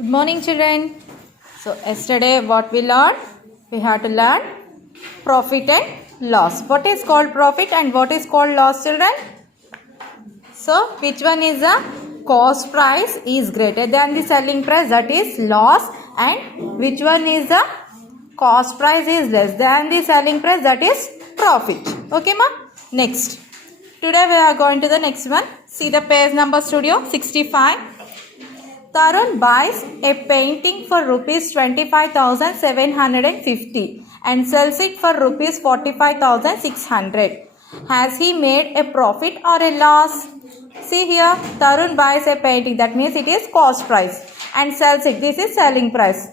Good morning, children. So, yesterday what we learned? We had to learn profit and loss. What is called profit and what is called loss, children? So, which one is the cost price is greater than the selling price, that is loss, and which one is the cost price is less than the selling price, that is profit. Okay, ma? Next. Today we are going to the next one. See the page number, studio 65. Tarun buys a painting for rupees 25,750 and sells it for rupees 45,600. Has he made a profit or a loss? See here, Tarun buys a painting, that means it is cost price, and sells it, this is selling price.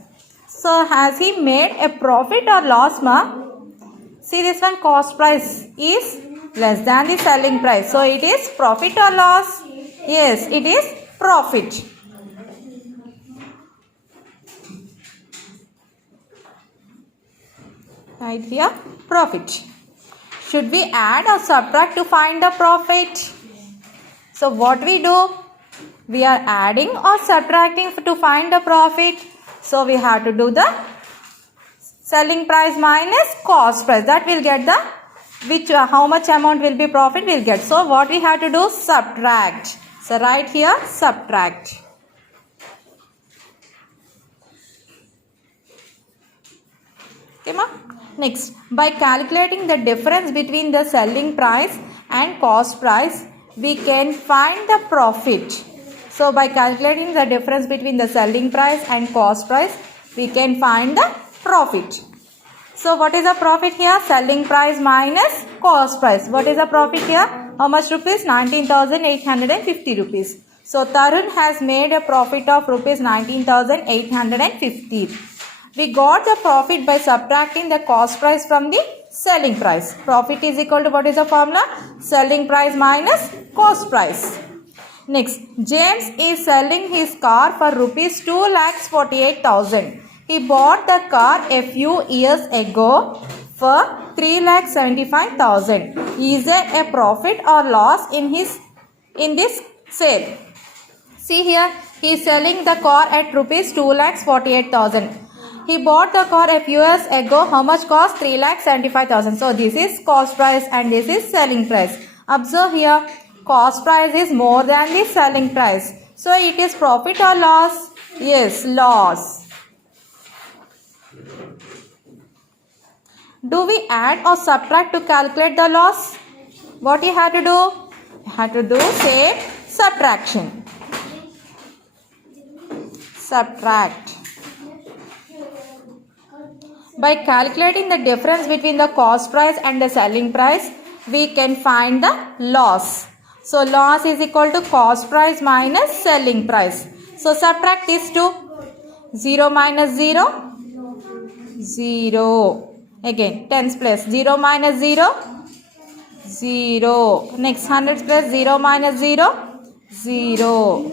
So has he made a profit or loss, ma? See this one, cost price is less than the selling price. So it is profit or loss? Yes, it is profit. Right here, profit. Should we add or subtract to find the profit? So what we do? We are adding or subtracting to find the profit. So we have to do the selling price minus cost price. That will get the how much amount will be profit will get. So what we have to do? Subtract. So right here, subtract. Okay, ma? Next, by calculating the difference between the selling price and cost price, we can find the profit. So by calculating the difference between the selling price and cost price, we can find the profit. So what is the profit here? Selling price minus cost price. What is the profit here? How much rupees? 19,850 rupees. So Tarun has made a profit of rupees 19,850. We got the profit by subtracting the cost price from the selling price. Profit is equal to, what is the formula? Selling price minus cost price. Next, James is selling his car for rupees 2,48,000. He bought the car a few years ago for 3,75,000. Is there a profit or loss in this sale? See here, he is selling the car at rupees 2,48,000. He bought the car a few years ago. How much cost? 3,75,000. So this is cost price and this is selling price. Observe here, cost price is more than the selling price. So it is profit or loss? Yes, loss. Do we add or subtract to calculate the loss? What you have to do? You have to do, say, subtraction. Subtract. By calculating the difference between the cost price and the selling price, we can find the loss. So loss is equal to cost price minus selling price. So subtract these two. 0 minus 0, 0. Again, tens place. 0 minus 0, 0. Next, hundreds place. 0 minus 0, 0.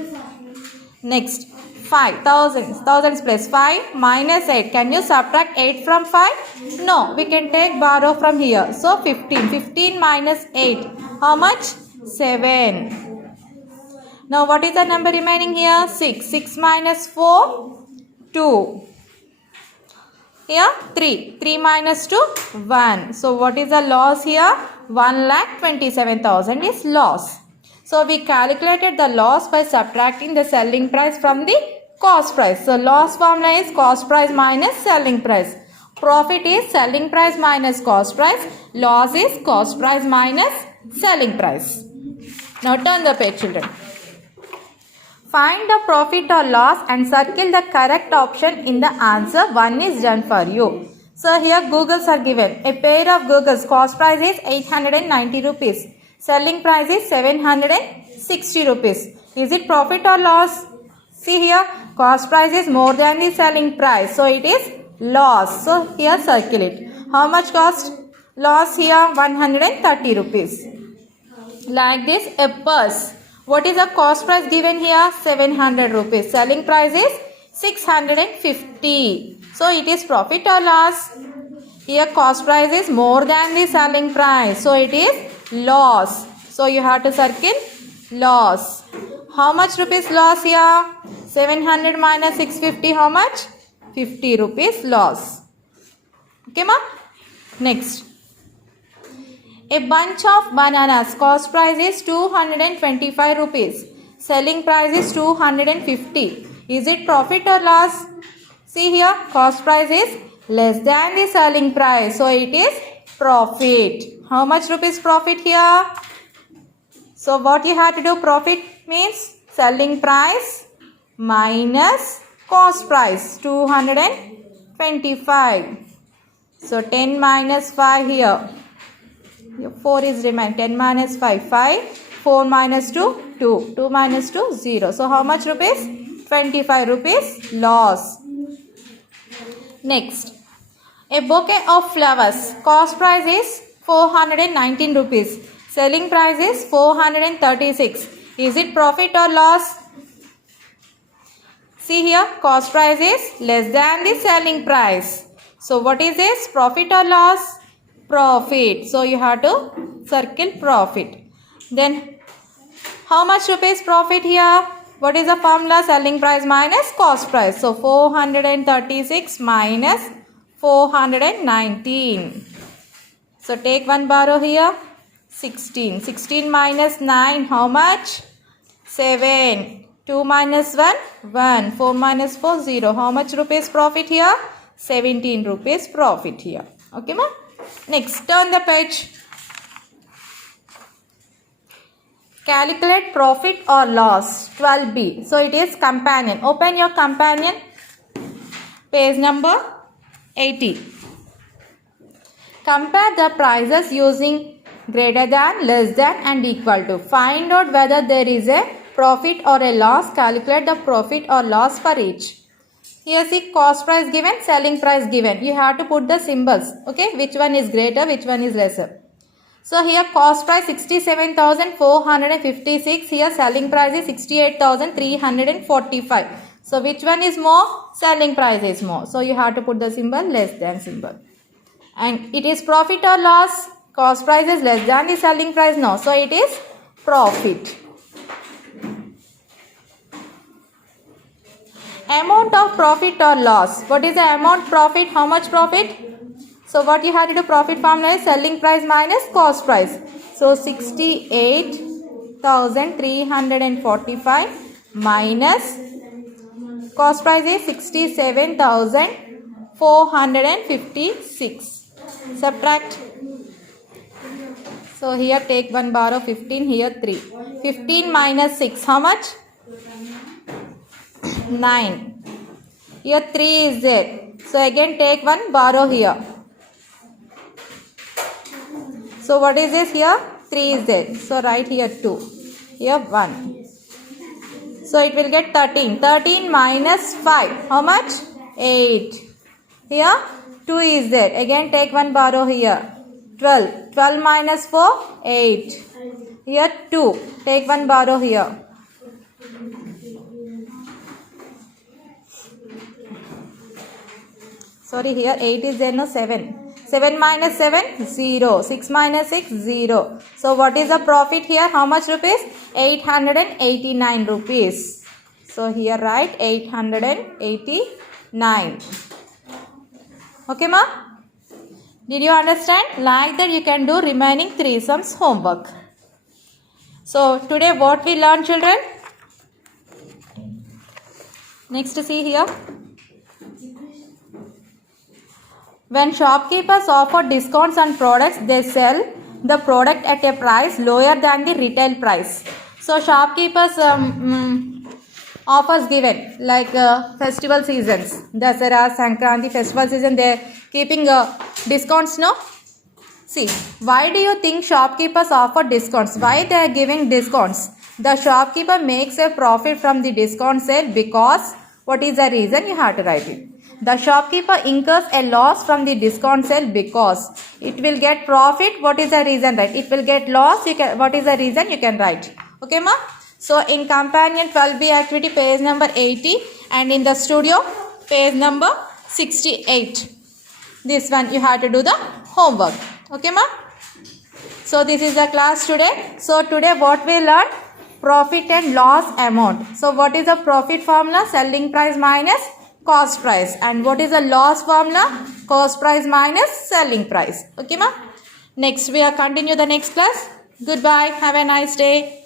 Next, 5. Thousands place. 5 minus 8. Can you subtract 8 from 5? No. We can take borrow from here. So 15. 15 minus 8. How much? 7. Now what is the number remaining here? 6. 6 minus 4? 2. Here 3. 3 minus 2? 1. So what is the loss here? 1,27,000 is loss. So we calculated the loss by subtracting the selling price from the cost price. So loss formula is cost price minus selling price. Profit is selling price minus cost price. Loss is cost price minus selling price. Now turn the page, children. Find the profit or loss and circle the correct option in the answer. One is done for you. So here googles are given. A pair of googles cost price is 890 rupees. Selling price is 760 rupees. Is it profit or loss? See here, cost price is more than the selling price. So it is loss. So here circle it. How much cost? Loss here 130 rupees. Like this, a purse. What is the cost price given here? 700 rupees. Selling price is 650. So it is profit or loss? Here cost price is more than the selling price. So it is loss. So you have to circle loss. How much rupees loss here? 700 minus 650, how much? 50 rupees loss. Okay, ma? Next. A bunch of bananas, cost price is 225 rupees. Selling price is 250. Is it profit or loss? See here, cost price is less than the selling price. So it is profit. How much rupees profit here? So what you have to do, profit means selling price minus cost price, 225. So 10 minus 5 here. 4 is remain. 10 minus 5, 5. 4 minus 2, 2. 2 minus 2, 0. So how much rupees? 25 rupees loss. Next. A bouquet of flowers. Cost price is 419 rupees. Selling price is 436. Is it profit or loss? See here, cost price is less than the selling price. So what is this? Profit or loss? Profit. So you have to circle profit. Then how much rupees profit here? What is the formula? Selling price minus cost price. So 436 minus 419. So take one borrow here. 16. 16 minus 9. How much? 7. 2 minus 1. 1. 4 minus 4. 0. How much rupees profit here? 17 rupees profit here. Okay, ma? Next, turn the page. Calculate profit or loss. 12b. So it is companion. Open your companion. Page number 80. Compare the prices using greater than, less than and equal to. Find out whether there is a profit or a loss. Calculate the profit or loss for each. Here see, cost price given, selling price given. You have to put the symbols. Okay, which one is greater, which one is lesser. So here cost price 67,456. Here selling price is 68,345. So which one is more? Selling price is more. So you have to put the symbol less than symbol. And it is profit or loss? Cost price is less than the selling price? No. So it is profit. Amount of profit or loss. What is the amount profit? How much profit? So what you have to do, profit formula is selling price minus cost price. So 68,345 minus cost price is 67,456. Subtract. So here take one borrow 15, here 3. 15 minus 6, how much? 9. Here 3 is there. So again take one borrow here. So what is this here? 3 is there. So write here 2. Here 1. So it will get 13. 13 minus 5. How much? 8. Here 2 is there. Again take one borrow here. 12. 12 minus 4. 8. Here 2. Take one borrow here. Sorry, here 8 is there, no 7. 7 minus 7, 0. 6 minus 6, 0. So what is the profit here? How much rupees? 889 rupees. So here write 889. Okay, ma? Did you understand? Like that you can do remaining 3 sums homework. So today what we learned, children? Next see here. When shopkeepers offer discounts on products, they sell the product at a price lower than the retail price. So shopkeepers offers given like festival seasons, Dasara, Sankranti, festival season, they are keeping discounts, no? See, why do you think shopkeepers offer discounts? Why they are giving discounts? The shopkeeper makes a profit from the discount sale because, what is the reason? You have to write it. The shopkeeper incurs a loss from the discount sale because it will get profit. What is the reason? Right? It will get loss. What is the reason? You can write. Okay, ma? So in companion 12B activity page number 80 and in the studio page number 68. This one you have to do the homework. Okay, ma? So this is the class today. So today what we learned? profit and loss amount. So what is the profit formula? Selling price minus cost price. And what is the loss formula? Cost price minus selling price. Okay, ma? Next we are continue the next class. Goodbye. Have a nice day.